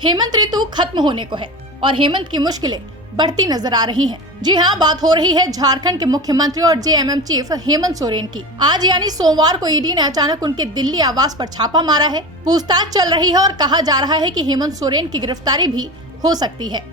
हेमंत ऋतु खत्म होने को है और हेमंत की मुश्किलें बढ़ती नजर आ रही हैं। जी हाँ, बात हो रही है झारखंड के मुख्यमंत्री और जेएमएम चीफ हेमंत सोरेन की। आज यानी सोमवार को ईडी ने अचानक उनके दिल्ली आवास पर छापा मारा है। पूछताछ चल रही है और कहा जा रहा है कि हेमंत सोरेन की गिरफ्तारी भी हो सकती है।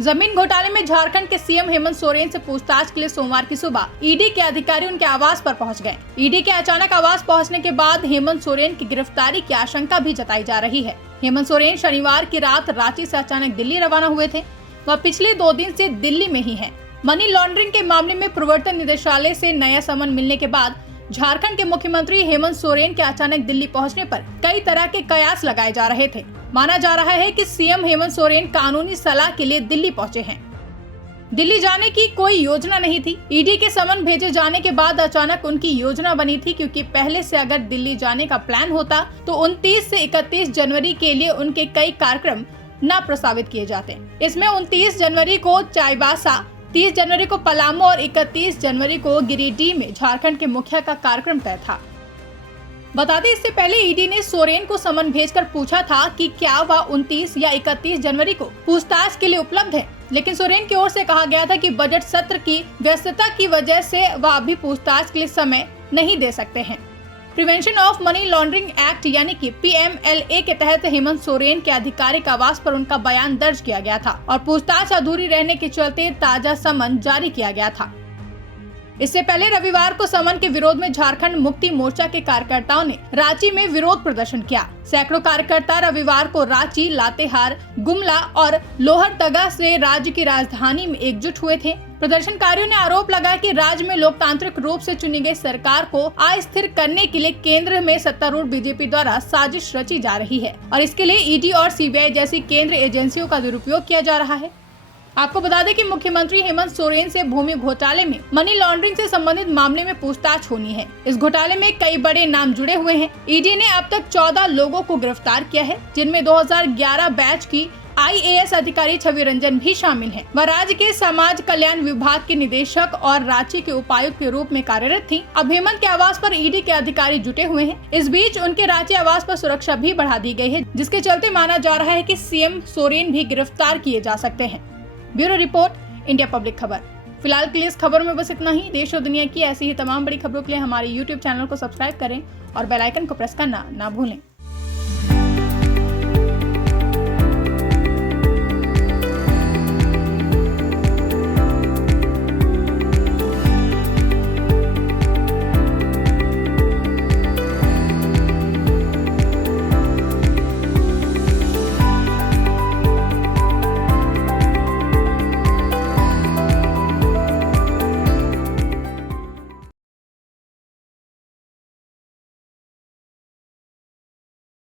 जमीन घोटाले में झारखंड के सीएम हेमंत सोरेन से पूछताछ के लिए सोमवार की सुबह ईडी के अधिकारी उनके आवास पर पहुंच गए। ईडी के अचानक आवास पहुंचने के बाद हेमंत सोरेन की गिरफ्तारी की आशंका भी जताई जा रही है। हेमंत सोरेन शनिवार की रात रांची से अचानक दिल्ली रवाना हुए थे। वह पिछले 2 दिन से दिल्ली में ही है। मनी लॉन्ड्रिंग के मामले में प्रवर्तन निदेशालय से नया समन मिलने के बाद झारखंड के मुख्यमंत्री हेमंत सोरेन के अचानक दिल्ली पहुंचने पर कई तरह के कयास लगाए जा रहे थे। माना जा रहा है कि सीएम हेमंत सोरेन कानूनी सलाह के लिए दिल्ली पहुंचे हैं। दिल्ली जाने की कोई योजना नहीं थी। ईडी के समन भेजे जाने के बाद अचानक उनकी योजना बनी थी, क्योंकि पहले से अगर दिल्ली जाने का प्लान होता तो 29 से 31 जनवरी के लिए उनके कई कार्यक्रम न प्रस्तावित किए जाते। इसमें 29 जनवरी को चाईबासा, 30 जनवरी को पलामू और 31 जनवरी को गिरिडीह में झारखंड के मुखिया का कार्यक्रम तय था। बता दें, इससे पहले ईडी ने सोरेन को समन भेजकर पूछा था कि क्या वह 29 या 31 जनवरी को पूछताछ के लिए उपलब्ध है, लेकिन सोरेन की ओर से कहा गया था कि बजट सत्र की व्यस्तता की वजह से वह अभी पूछताछ के लिए समय नहीं दे सकते हैं। Prevention of money laundering act यानी कि PMLA के तहत हेमंत सोरेन के आधिकारिक आवास पर उनका बयान दर्ज किया गया था और पूछताछ अधूरी रहने के चलते ताजा समन जारी किया गया था। इससे पहले रविवार को समन के विरोध में झारखंड मुक्ति मोर्चा के कार्यकर्ताओं ने रांची में विरोध प्रदर्शन किया। सैकड़ों कार्यकर्ता रविवार को रांची, लातेहार, गुमला और लोहरदगा से राज्य की राजधानी में एकजुट हुए थे। प्रदर्शनकारियों ने आरोप लगाया कि राज्य में लोकतांत्रिक रूप से चुनी गई सरकार को अस्थिर करने के लिए केंद्र में सत्तारूढ़ बीजेपी द्वारा साजिश रची जा रही है और इसके लिए ईडी और सीबीआई जैसी केंद्रीय एजेंसियों का दुरुपयोग किया जा रहा है। आपको बता दें कि मुख्यमंत्री हेमंत सोरेन से भूमि घोटाले में मनी लॉन्ड्रिंग से संबंधित मामले में पूछताछ होनी है। इस घोटाले में कई बड़े नाम जुड़े हुए हैं। ईडी ने अब तक 14 लोगों को गिरफ्तार किया है, जिनमें 2011 बैच की IAS अधिकारी छवि रंजन भी शामिल है। वह राज्य के समाज कल्याण विभाग के निदेशक और रांची के उपायुक्त के रूप में कार्यरत थी। अब हेमंत के आवास पर ईडी के अधिकारी जुटे हुए हैं। इस बीच उनके रांची आवास पर सुरक्षा भी बढ़ा दी गई है, जिसके चलते माना जा रहा है कि सीएम सोरेन भी गिरफ्तार किए जा सकते हैं। ब्यूरो रिपोर्ट, इंडिया पब्लिक खबर। फिलहाल के लिए इस खबर में बस इतना ही। देश और दुनिया की ऐसी ही तमाम बड़ी खबरों के लिए हमारे YouTube चैनल को सब्सक्राइब करें और बेल आइकन को प्रेस करना ना भूलें।